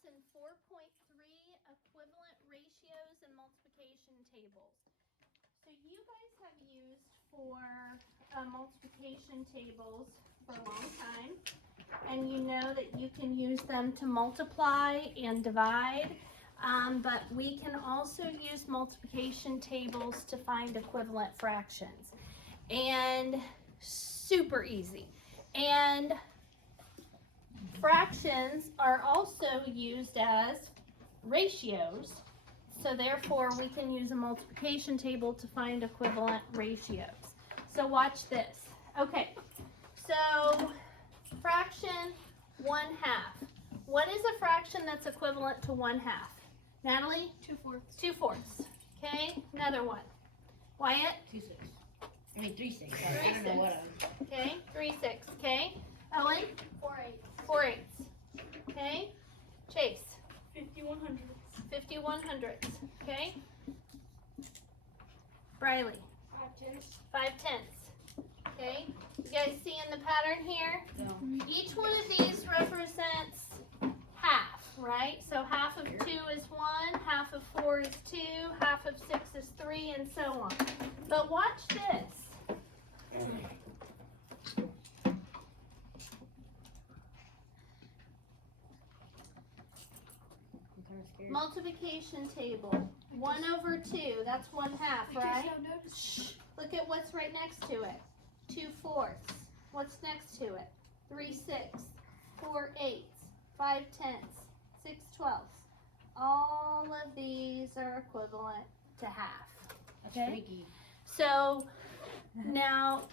Lesson 4.3, equivalent ratios and multiplication tables. So you guys have used multiplication tables for a long time, and you know that you can use them to multiply and divide, but we can also use multiplication tables to find equivalent fractions, and super easy. And fractions are also used as ratios, so therefore we can use a multiplication table to find equivalent ratios. So watch this. Okay, so fraction 1/2. What is a fraction that's equivalent to 1/2? Natalie? 2/4. 2/4. Okay, another one. Wyatt? 2/6. I mean 3/6. I 3/6. don't know what Okay, 3/6. Okay, Owen? 4/8. 4/8. Okay, Chase? 50/100. 50/100. Okay, Briley? 5/10. 5/10. Okay, you guys see in the pattern here? No. Each one of these represents half, right? So half of 2 is 1, half of 4 is 2, half of 6 is 3, and so on. But watch this. I'm kind of scared. Multiplication table. 1/2, that's 1/2, right? notice. Shh. Look at what's right next to it. 2/4. What's next to it? 3/6. 4/8. 5/10. 6/12. All of these are equivalent to half. That's Okay. freaky. So now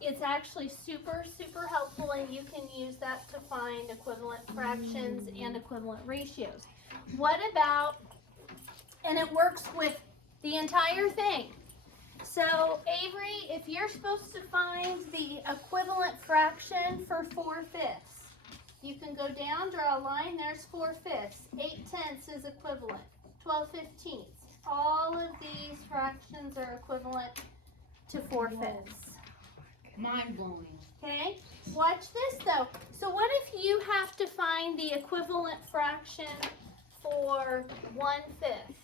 it's actually super helpful, and you can use that to find equivalent fractions and equivalent ratios. What about, and it works with the entire thing. So Avery, if you're supposed to find the equivalent fraction for 4/5, you can go down, draw a line, there's 4/5. 8/10 is equivalent. 12/15. All of these fractions are equivalent to 4/5. Mind blowing. Okay, watch this though. So what if you have to find the equivalent fraction for 1/5?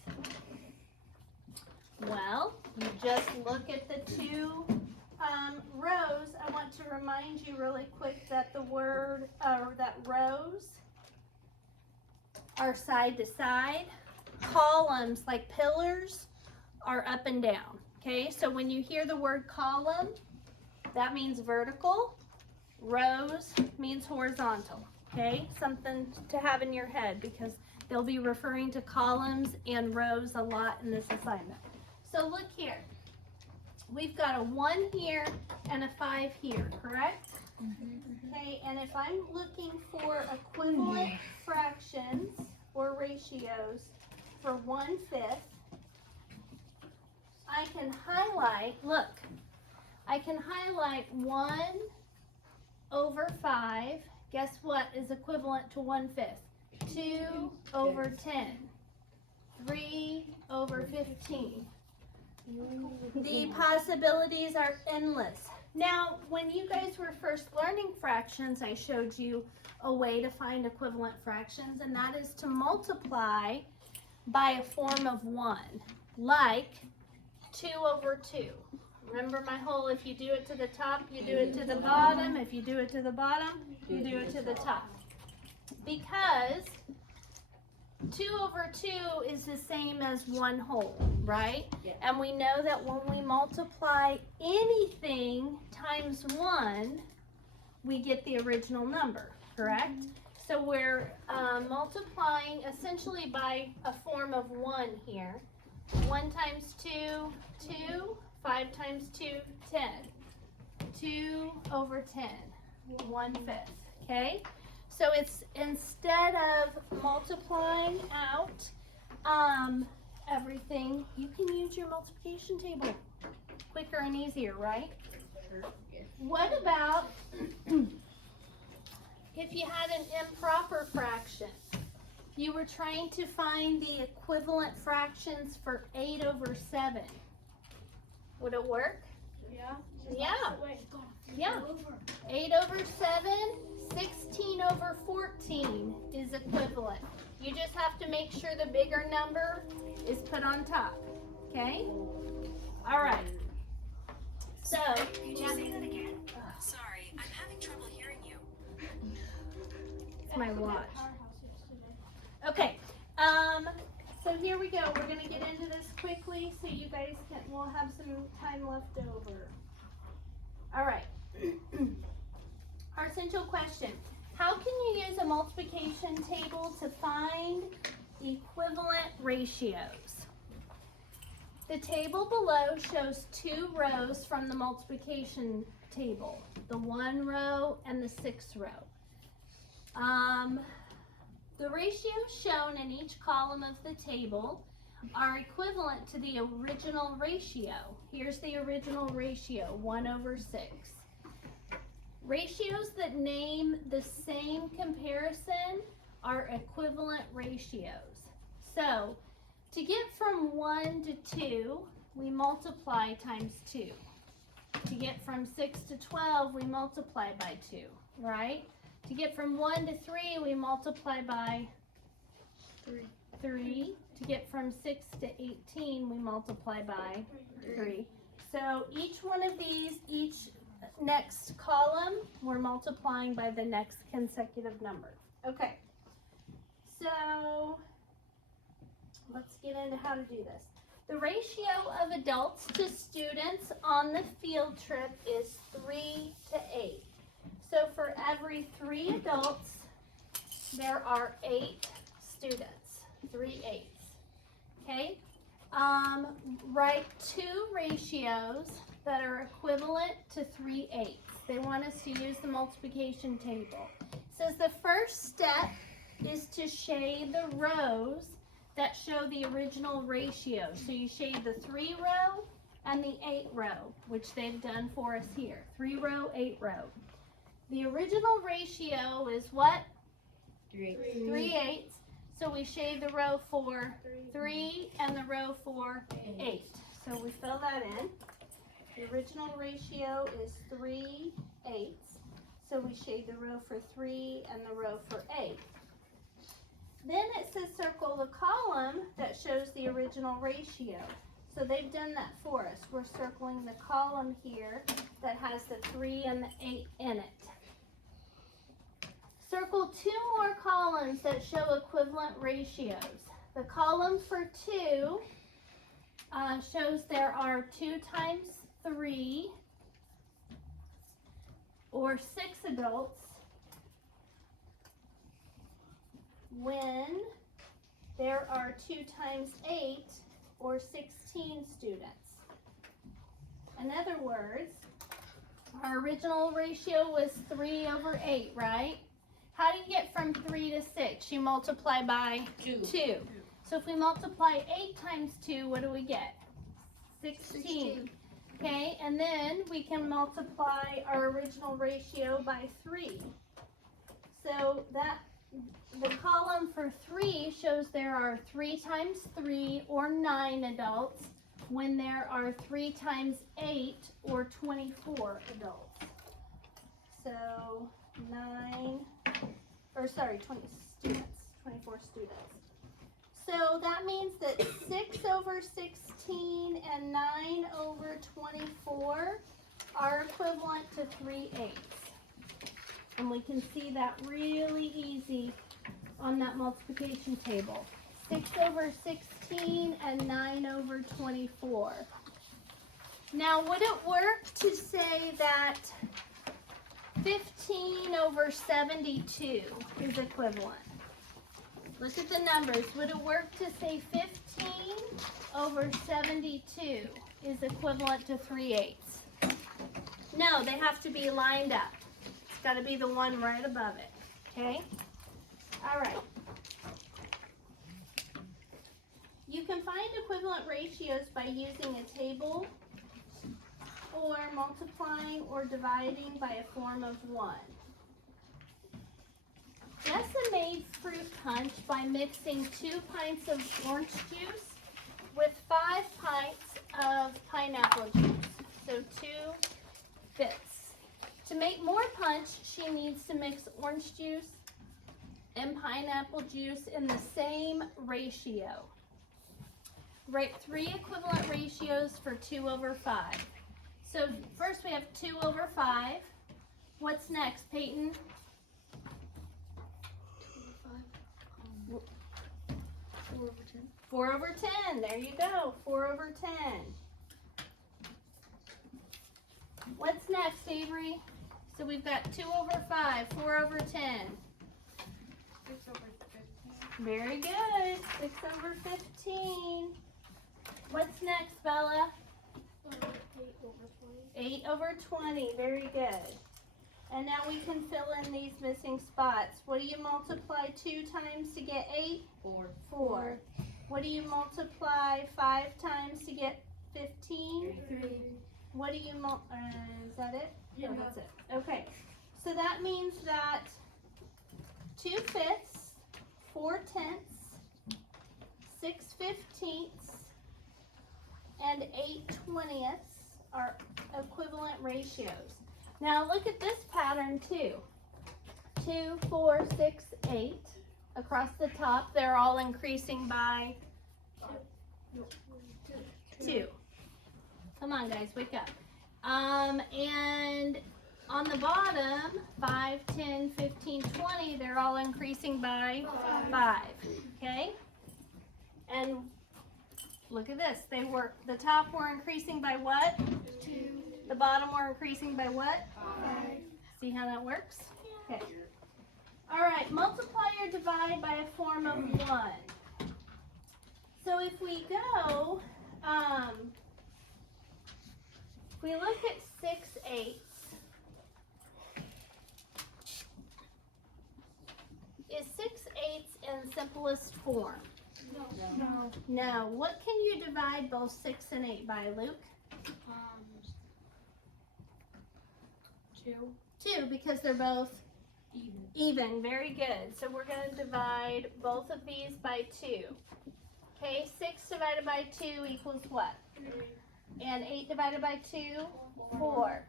Well, you just look at the two rows. I want to remind you really quick that that rows are side to side. Columns, like pillars, are up and down. Okay, so when you hear the word column, that means vertical. Rows means horizontal. Okay, something to have in your head, because they'll be referring to columns and rows a lot in this assignment. So look here. We've got a 1 here and a 5 here, correct? Okay, and if I'm looking for equivalent fractions or ratios for 1/5, I can highlight, look, I can highlight 1/5. Guess what is equivalent to 1/5? 2/10. 3/15. The possibilities are endless. Now, when you guys were first learning fractions, I showed you a way to find equivalent fractions, and that is to multiply by a form of 1, like 2/2. Remember my whole, if you do it to the top, you do it to the bottom. If you do it to the bottom, you do it to the top. Because 2/2 is the same as 1 whole, right? Yeah. And we know that when we multiply anything times 1, we get the original number, correct? So we're multiplying essentially by a form of 1 here. 1 times 2, 2. 5 times 2, 10. 2/10, 1/5, okay? So it's, instead of multiplying out everything, you can use your multiplication table. Quicker and easier, right? What about if you had an improper fraction? You were trying to find the equivalent fractions for 8/7. Would it work? Yeah. Yeah. Wait. Yeah. 8/7, 16 over 14 is equivalent. You just have to make sure the bigger number is put on top, okay? All right. So, Could you say that again? Sorry, I'm having trouble hearing you. it's my watch. Okay, so here we go. We're gonna get into this quickly so you guys we'll have some time left over. All right. Our essential question. How can you use a multiplication table to find equivalent ratios? The table below shows two rows from the multiplication table, the 1 row and the 6 row. The ratios shown in each column of the table are equivalent to the original ratio. Here's the original ratio, 1 over 6. Ratios that name the same comparison are equivalent ratios. So, to get from 1 to 2, we multiply times 2. To get from 6 to 12, we multiply by 2, right? To get from 1 to 3, we multiply by 3. To get from 6 to 18, we multiply by 3. So each one of these, each next column, we're multiplying by the next consecutive number. Okay, so let's get into how to do this. The ratio of adults to students on the field trip is 3 to 8. So for every 3 adults, there are 8 students, 3 eighths. Okay, write 2 ratios that are equivalent to 3 eighths. They want us to use the multiplication table. It says the first step is to shade the rows that show the original ratio. So you shade the 3 row and the 8 row, which they've done for us here. 3 row, 8 row. The original ratio is what? 3 3 eighths. So we shade the row for 3 and the row for 8. So we fill that in. The original ratio is 3 eighths. So we shade the row for 3 and the row for 8. Then it says circle the column that shows the original ratio. So they've done that for us. We're circling the column here that has the 3 and the 8 in it. Circle 2 more columns that show equivalent ratios. The column for 2 shows there are 2 times 3 or 6 adults when there are 2 times 8 or 16 students. In other words, our original ratio was 3 over 8, right? How do you get from 3 to 6? You multiply by 2. So if we multiply 8 times 2, what do we get? 16. Okay, and then we can multiply our original ratio by 3. So that the column for 3 shows there are 3 times 3 or 9 adults when there are 3 times 8 or 24 adults. So 20 students, 24 students. So that means that 6 over 16 and 9 over 24 are equivalent to 3 eighths. And we can see that really easy on that multiplication table. 6 over 16 and 9 over 24. Now, would it work to say that 15 over 72 is equivalent? Look at the numbers. Would it work to say 15 over 72 is equivalent to 3 eighths? No, they have to be lined up. It's got to be the one right above it. Okay? All right. You can find equivalent ratios by using a table or multiplying or dividing by a form of 1. Jessa made fruit punch by mixing 2 pints of orange juice with 5 pints of pineapple juice. So 2 fifths. To make more punch, she needs to mix orange juice and pineapple juice in the same ratio. Write 3 equivalent ratios for 2/5. So first we have 2/5. What's next, Peyton? 4/10. There you go. 4/10. What's next, Avery? So we've got 2/5, 4/10. 6/15. Very good. 6/15. What's next, Bella? 8/20. 8/20. Very good. And now we can fill in these missing spots. What do you multiply 2 times to get 8? 4. 4. What do you multiply 5 times to get 15? 3. What do you is that it? Yeah. Oh, that's it. Okay. So that means that 2/5, 4/10, 6/15, and 8/20 are equivalent ratios. Now look at this pattern too. 2, 4, 6, 8. Across the top, they're all increasing by 2. Come on, guys, wake up. And on the bottom, 5, 10, 15, 20, they're all increasing by 5. Okay? And look at this. The top were increasing by what? 2. The bottom were increasing by what? 5. See how that works? Okay. All right, multiply or divide by a form of 1. So if we go, if we look at 6/8, is 6/8 in simplest form? No. No. What can you divide both 6 and 8 by, Luke? 2. 2, because they're both Even. even. Very good. So we're going to divide both of these by 2. Okay, 6 divided by 2 equals what? 3. And 8 divided by 2? 4.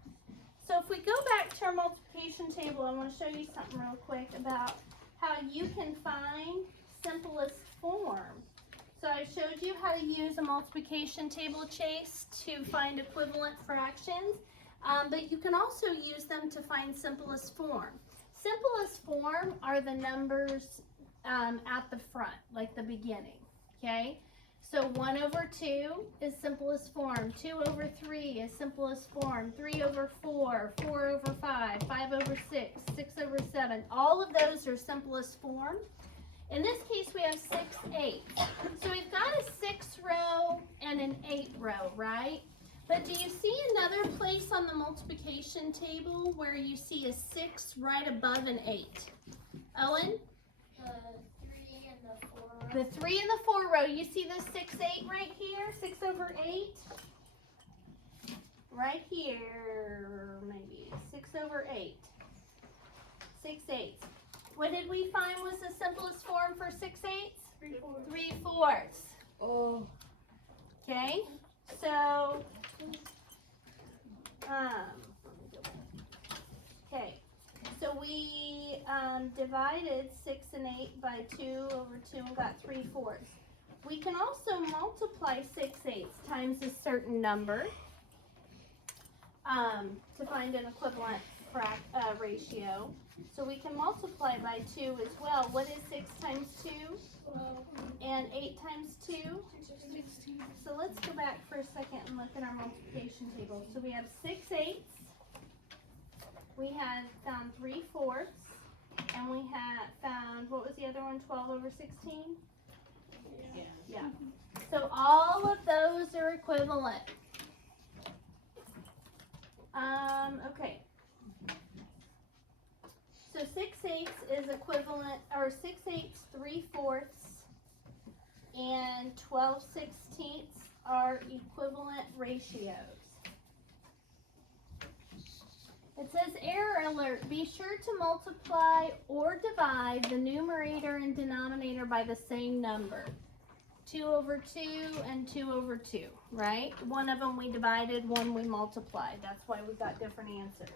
So if we go back to our multiplication table, I want to show you something real quick about how you can find simplest form. So I showed you how to use a multiplication table, Chase, to find equivalent fractions, but you can also use them to find simplest form. Simplest form are the numbers at the front, like the beginning, okay? So 1/2 is simplest form, 2/3 is simplest form, 3/4, 4/5, 5/6, 6/7. All of those are simplest form. In this case, we have 6/8. So we've got a 6 row and an 8 row, right? But do you see another place on the multiplication table where you see a 6 right above an 8? Owen? The 3 and the 4. The 3 and the 4 row, you see this 6/8 right here? 6/8? Right here, maybe. 6/8. 6/8. What did we find was the simplest form for 6/8? 3/4. 3/4. Oh. Okay, so, okay, so we divided 6 and 8 by 2/2 and got 3/4. We can also multiply 6/8 times a certain number to find an equivalent ratio. So we can multiply by 2 as well. What is 6 times 2? 12. And 8 times 2? 16. So let's go back for a second and look at our multiplication table. So we have 6/8. We had found 3/4. And we had found, what was the other one, 12/16? Yeah. Yeah. So all of those are equivalent. Okay. So 6/8 is equivalent, or 6/8, 3/4, and 12/16 are equivalent ratios. It says error alert. Be sure to multiply or divide the numerator and denominator by the same number. 2/2 and 2/2, right? One of them we divided, one we multiplied. That's why we got different answers.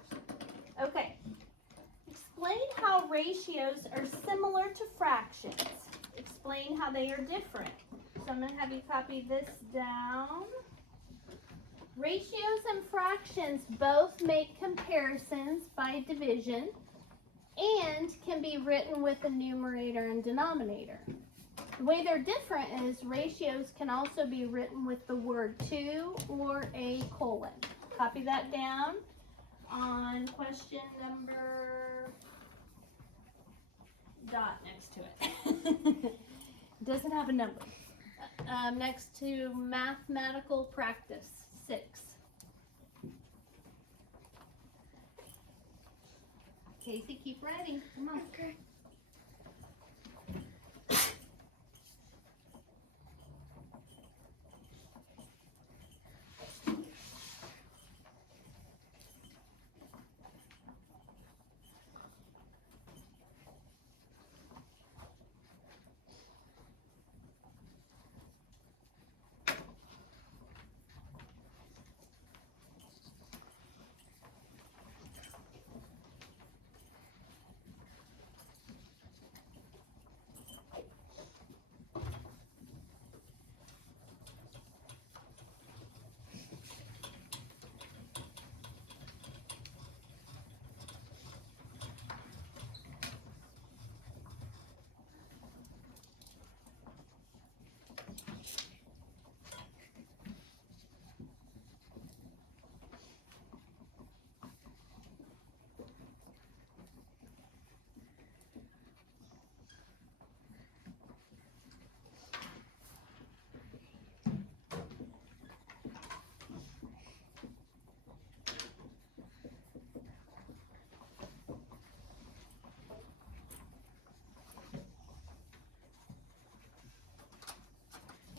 Okay. Explain how ratios are similar to fractions. Explain how they are different. So I'm going to have you copy this down. Ratios and fractions both make comparisons by division and can be written with a numerator and denominator. The way they're different is ratios can also be written with the word to or a colon. Copy that down on question number dot next to it. Doesn't have a number. Next to mathematical practice 6. Casey, keep writing. Come on. Okay.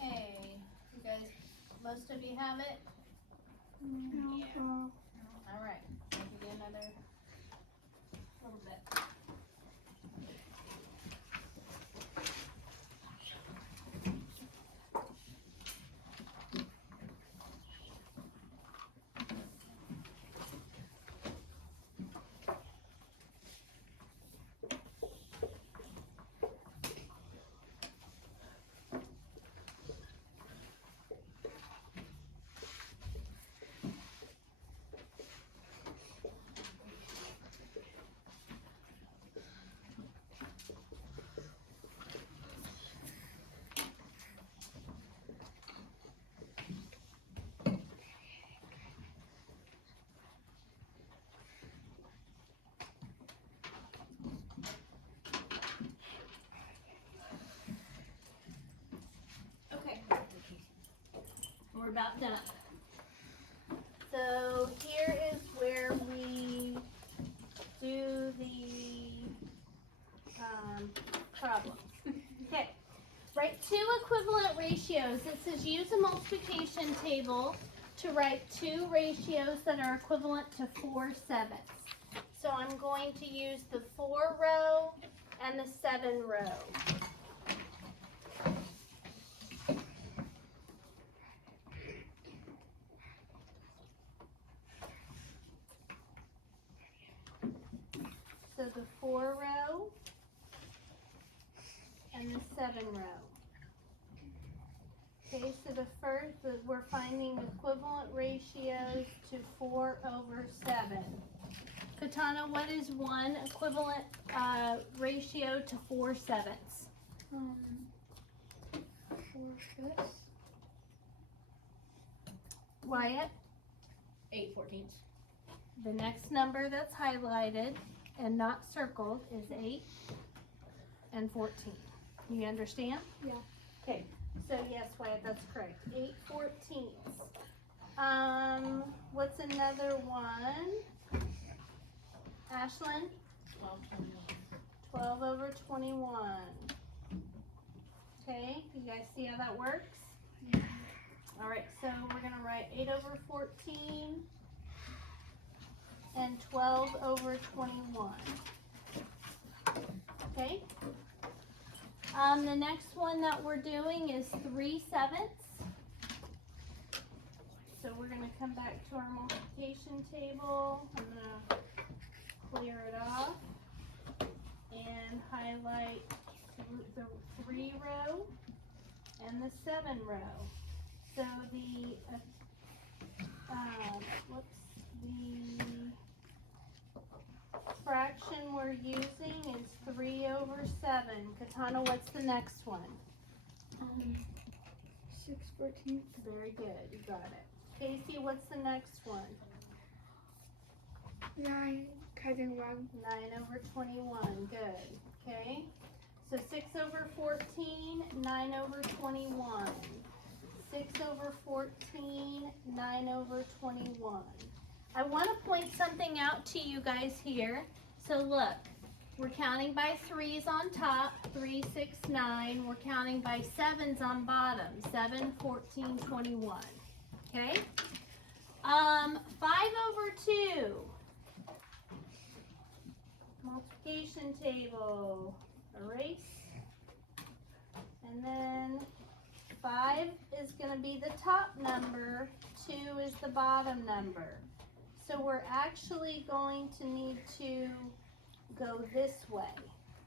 Okay, you guys, most of you have it? Yeah. All right, I'll give you another little bit. Okay, we're about done. So here is where we do the problems. Okay, write two equivalent ratios. It says use a multiplication table to write two ratios that are equivalent to 4/7. So I'm going to use the 4 row and the 7 row. So the 4 row and the 7 row. Okay, so we're finding equivalent ratios to 4/7. Katana, what is one equivalent ratio to 4/7? 4/5. Wyatt, 8/14. the next number that's highlighted and not circled is 8 and 14. You understand? Yeah. Okay, so yes, Wyatt, that's correct. 8/14. What's another one? Ashlyn? 12/21. Okay, you guys see how that works? All right, so we're gonna write 8/14 and 12/21. Okay. The next one that we're doing is 3/7. So we're gonna come back to our multiplication table. I'm gonna clear it off and highlight the 3 row and the 7 row. So the fraction we're using is 3/7. Katana, what's the next one? 6/14. Very good, you got it. Casey, what's the next one? 9 cutting 1. 9/21, good, okay? So 6/14, 9/21. 6/14, 9/21. I want to point something out to you guys here. So look, we're counting by 3s on top, 3, 6, 9. We're counting by 7s on bottom, 7, 14, 21. Okay? 5/2. Multiplication table. Erase. And then 5 is going to be the top number, 2 is the bottom number. So we're actually going to need to go this way,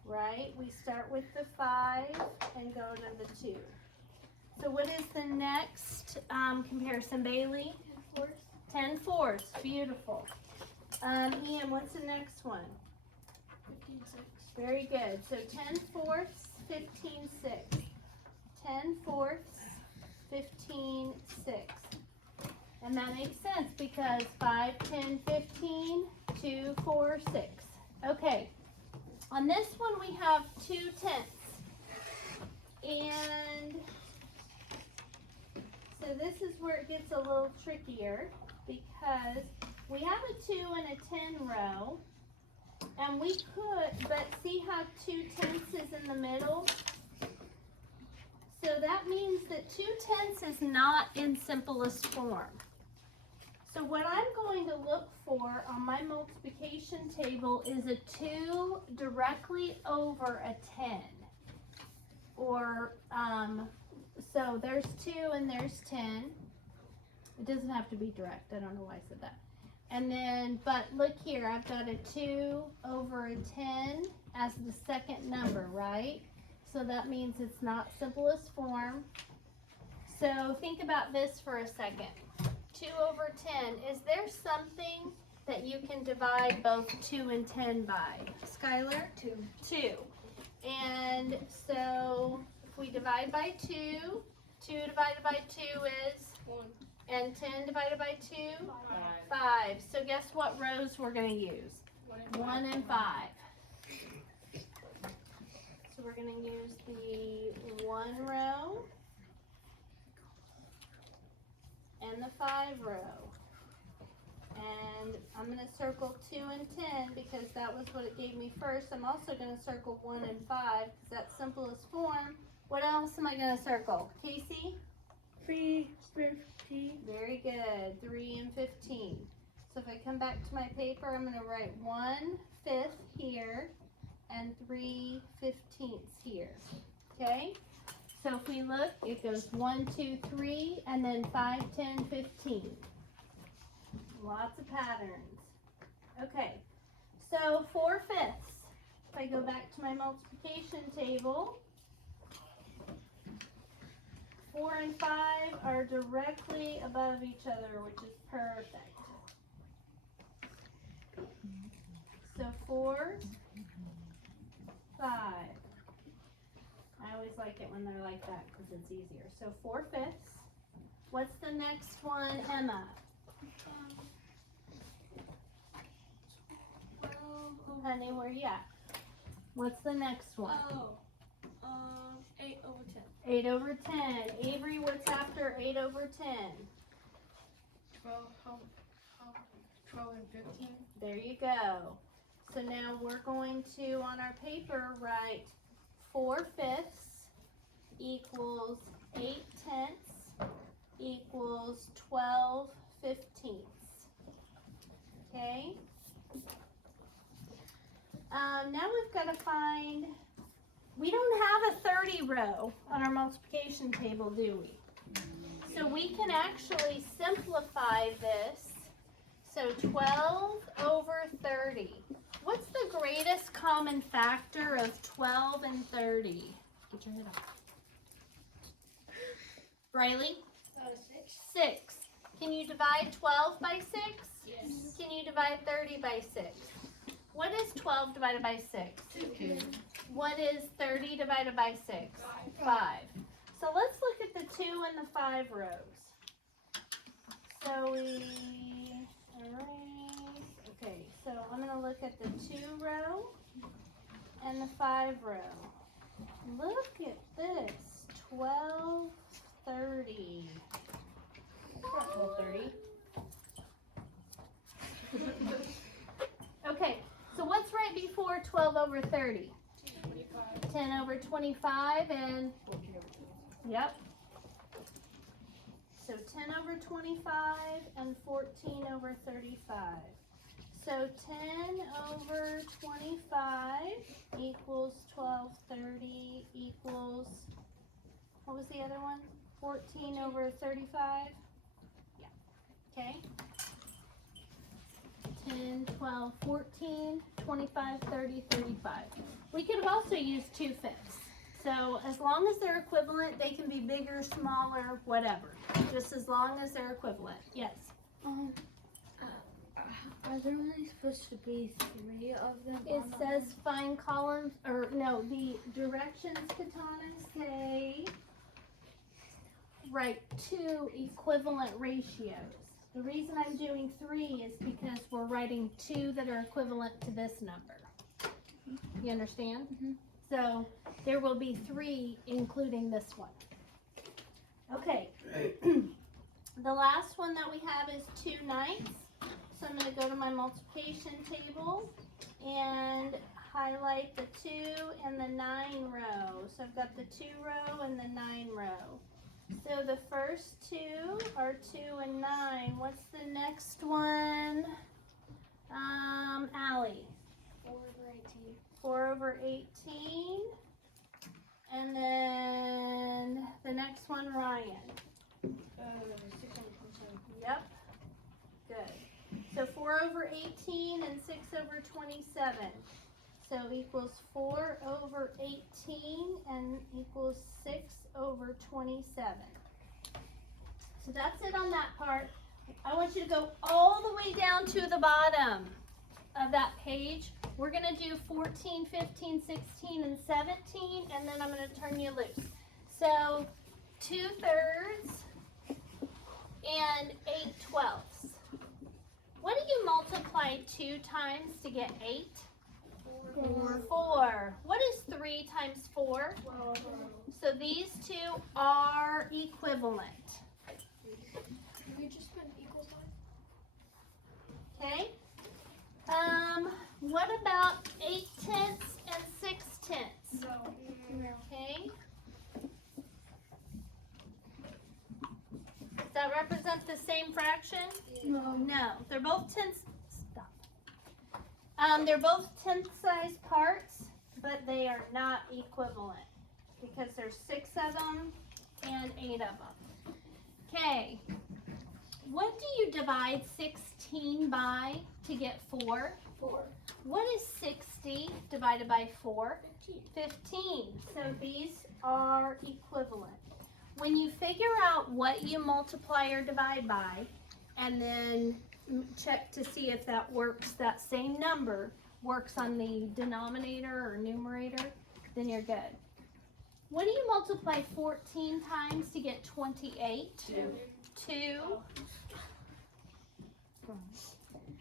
right? We start with the 5 and go to the 2. So what is the next comparison, Bailey? 10/4. Beautiful. Ian, what's the next one? 15/6. Very good. So 10/4, 15/6. 10/4, 15/6. And that makes sense because 5, 10, 15, 2, 4, 6. Okay. On this one we have 2/10. And so this is where it gets a little trickier because we have a 2 and a 10 row. And we could, but see how 2/10 is in the middle? So that means that 2/10 is not in simplest form. So what I'm going to look for on my multiplication table is a 2 directly over a 10. Or, so there's 2 and there's 10. It doesn't have to be direct. I don't know why I said that. And then, but look here, I've got a 2 over a 10 as the second number, right? So that means it's not simplest form. So think about this for a second. 2/10, is there something that you can divide both 2 and 10 by? Skylar? 2. And so if we divide by 2, 2 divided by 2 is? 1. And 10 divided by 2? 5. So guess what rows we're going to use? 1 and 5. So we're going to use the 1 row and the 5 row. And I'm going to circle 2 and 10 because that was what it gave me first. I'm also going to circle 1 and 5 because that's simplest form. What else am I going to circle? Casey? 3, 15. Very good. 3 and 15. So if I come back to my paper, I'm going to write 1/5 here and 3/15 here. Okay? So if we look, it goes 1, 2, 3, and then 5, 10, 15. Lots of patterns. Okay. So 4/5. If I go back to my multiplication table, 4 and 5 are directly above each other, which is perfect. So 4, 5. I always like it when they're like that because it's easier. So 4/5. What's the next one, Emma? 12 Honey, where you at? What's the next one? 8/10. 8/10. Avery, what's after 8/10? 12 and 15. There you go. So now we're going to, on our paper, write 4/5 equals 8/10 equals 12/15. Okay? Now we've got to find, we don't have a 30 row on our multiplication table, do we? So we can actually simplify this. So 12/30. What's the greatest common factor of 12 and 30? Get your head up. Riley? 6. 6. Can you divide 12 by 6? Yes. Can you divide 30 by 6? What is 12 divided by 6? 2. What is 30 divided by 6? 5. So let's look at the 2 and the 5 rows. So we erase. Okay, so I'm going to look at the 2 row and the 5 row. Look at this. 12, 30. Not 12, 30. Okay, so what's right before 12 over 30? 25. 10 over 25 and, yep. So 10 over 25 and 14 over 35. So 10 over 25 equals 1230 equals, what was the other one? 14 over 35? Yeah, okay. 10, 12, 14, 25, 30, 35. We could have also used 2/5. So as long as they're equivalent, they can be bigger, smaller, whatever. Just as long as they're equivalent. Yes. Are there only supposed to be 3 of them? It says find columns, or no, the directions, Katana, say write 2 equivalent ratios. The reason I'm doing 3 is because we're writing 2 that are equivalent to this number. You understand? Mhm. So there will be 3 including this one. Okay. The last one that we have is 2/9. So I'm going to go to my multiplication table and highlight the 2 and the 9 row. So I've got the 2 row and the 9 row. So the first 2 are 2 and 9. What's the next one? Allie. 4 over 18. 4 over 18. And then the next one, Ryan. 6 over 27. Yep. Good. So 4 over 18 and 6 over 27. So equals 4 over 18 and equals 6 over 27. So that's it on that part. I want you to go all the way down to the bottom of that page. We're going to do 14, 15, 16, and 17, and then I'm going to turn you loose. So 2/3 and 8/12. What do you multiply 2 times to get 8? 4. What is 3 times 4? 12. So these 2 are equivalent. We just put equal sign. Okay? What about 8/10 and 6/10? No. Okay? Does that represent the same fraction? No. They're both tenths. Stop. They're both tenth size parts, but they are not equivalent because there's 6 of them and 8 of them. Okay. What do you divide 16 by to get 4? 4. What is 60 divided by 4? 15. So these are equivalent. When you figure out what you multiply or divide by, and then check to see if that works, that same number works on the denominator or numerator, then you're good. What do you multiply 14 times to get 28? 2.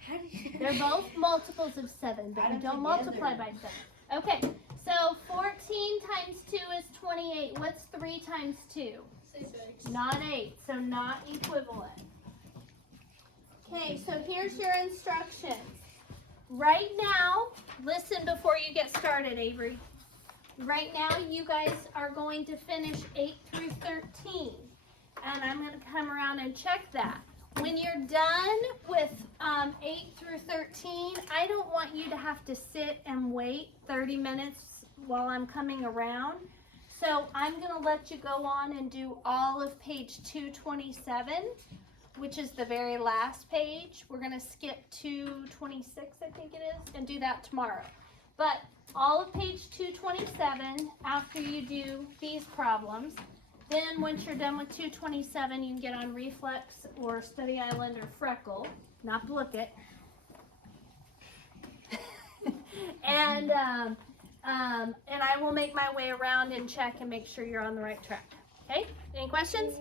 How do you? They're both multiples of 7, but you don't multiply by 7. Okay, so 14 times 2 is 28. What's 3 times 2? 6. Not 8, so not equivalent. Okay, so here's your instructions. Right now, listen before you get started, Avery. Right now, you guys are going to finish 8 through 13. And I'm going to come around and check that. When you're done with 8 through 13, I don't want you to have to sit and wait 30 minutes while I'm coming around. So I'm going to let you go on and do all of page 227. which is the very last page. We're gonna skip to 26, I think it is, and do that tomorrow. But all of page 227, after you do these problems, then once you're done with 227, you can get on Reflex or Study Island or Freckle, not Blooket. And I will make my way around and check and make sure you're on the right track. Okay? Any questions?